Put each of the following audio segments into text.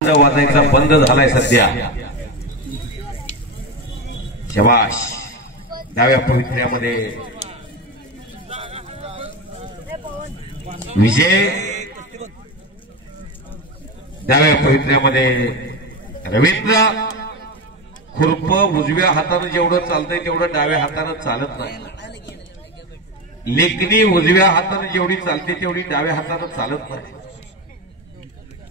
वाजायचा बंद झालाय सध्या। शबाश डाव्या पवित्र्यामध्ये विजय, डाव्या पवित्र्यामध्ये रवींद्र खुरप उजव्या हाताने जेवढं चालतंय तेवढं डाव्या हाताने चालत नाही। लेखनी उजव्या हाताने जेवढी चालते तेवढी डाव्या हाताने चालत नाही।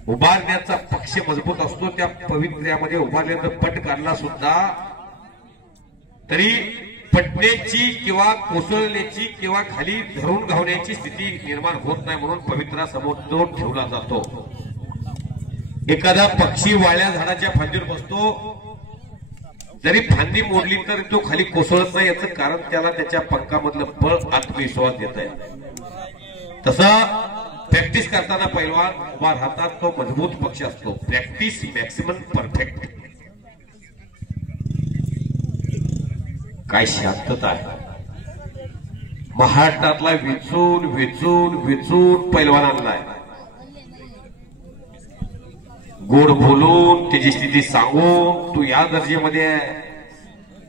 उभारण्याचा पक्ष मजबूत असतो, त्या पवित्र्यामध्ये उभारल्यानंतर पट काढला सुद्धा तरी पडण्याची किंवा कोसळण्याची किंवा खाली धरून घावण्याची स्थिती निर्माण होत नाही, म्हणून पवित्रा समोर तो ठेवला जातो। एखादा पक्षी वाळ्या झाडाच्या फांदीवर बसतो, जरी फांदी मोडली तर तो खाली कोसळत नाही, याचं कारण त्याला त्याच्या पंखामधलं बळ आत्मविश्वास देत आहे। तसं प्रॅक्टिस करताना पैलवान उभा राहतात, तो मजबूत पक्ष असतो। Practice maximum perfect. काय शांतता आहे महाराष्ट्रातला, विचून विचून विचून पैलवान आणलाय। गोड बोलून त्याची स्थिती सांगून तू या दर्जेमध्ये आहे,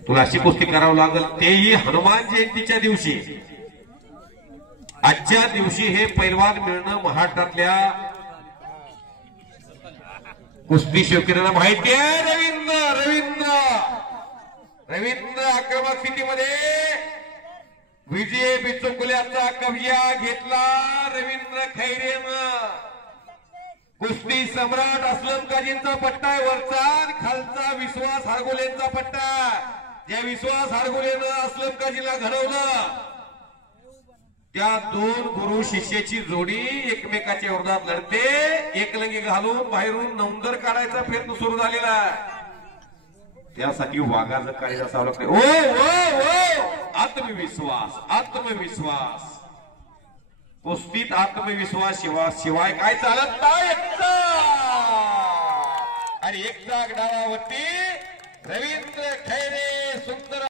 तुला अशी कुस्ती करावं लागेल, तेही हनुमान जयंतीच्या दिवशी। आजच्या दिवशी हे पैलवान मिळणं महाराष्ट्रातल्या कुस्ती शौकीरांना माहिती आहे। रवींद्र आक्रमक स्थितीमध्ये विजय बिचुकल्याचा कब्जा घेतला रवींद्र खैरेनं। कुस्ती सम्राट असलम काजींचा पट्टा आहे वरचा, आणि खालचा विश्वास हारगोलेंचा पट्टा। ज्या विश्वास हारगोलेनं असलम काजीला घडवलं, त्या दोन गुरु शिष्याची जोडी एकमेकाच्या विरोधात लढते। एकलंगी घालून बाहेरून नौंदर काढायचा प्रयत्न सुरू झालेला आहे, त्यासाठी वाघाचं काही असावं लागतं। ओ आत्मविश्वास, आत्मविश्वास, कुस्तीत आत्मविश्वास शिवाय काय चालत नाही। आणि एकदा डावावरती रवींद्र खैरे सुंदर